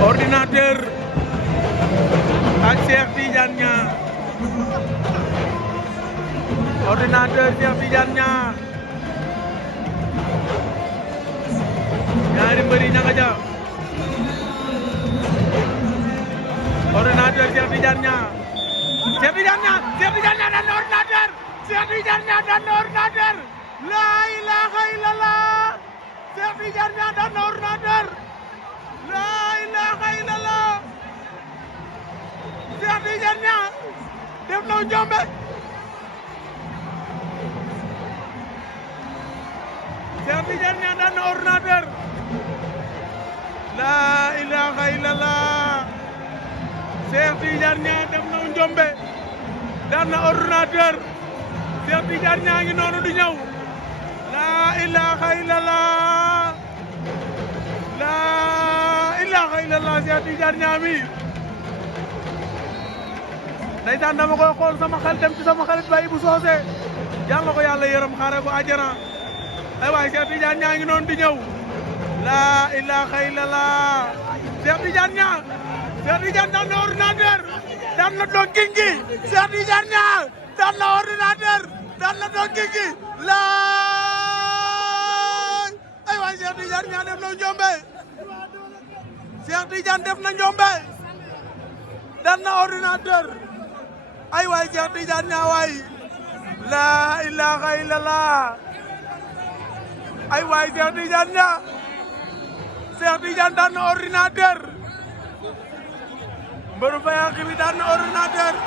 Ordinateur ak Cheikh Tidiane Niang. Ordinateur Cheikh Tidiane Niang. Ñaari mbër yi ña nga ja. Ordinateur Cheikh Tidiane Niang. Cheikh Tidiane Niang daan na Ordinateur. Cheikh Tidiane Niang daan na Ordinateur. La ilaha illallah. Cheikh Tidiane Niang daan na Ordinateur. La ilaha illallah. Cheikh Tidiane Niang def na njombe. Cheikh Tidiane Niang daan na Ordinateur. La ilaha illallah. Cheikh Tidiane Niang def na njombe. daan na Ordinateur. Cheikh Tidiane Niang ngi noonu di ñëw. La ilaha illallah. La ilaha illallah Cheikh Tidiane Niang mi. ndeysaan dama koy xool sama xel dem ci sama xarit Baye Ibou Socé. yàlla na ko yàlla yërëm xaare ko àjjana. ay waay Cheikh Tidiane Niang ngi noonu di ñëw. La ilaha illallah. Cheikh Tidiane Niang. Cheikh Tidiane daan na Ordinateur. daan na Don Kingi. Cheikh Tidiane Niang daan na Ordinateur. daan na Don Kingi. laay. ay waay Cheikh Tidiane Niang def na njombe. Cheikh Tidiane def na njombe. daan na Ordinateur. ay waay Cheikh Tidiane Niang waay. la ilaha illallah. ay waay Cheikh Tidiane Niang. Cheikh Tidiane daan na Ordinateur. mbëru Fayakhi bi daan na Ordinateur.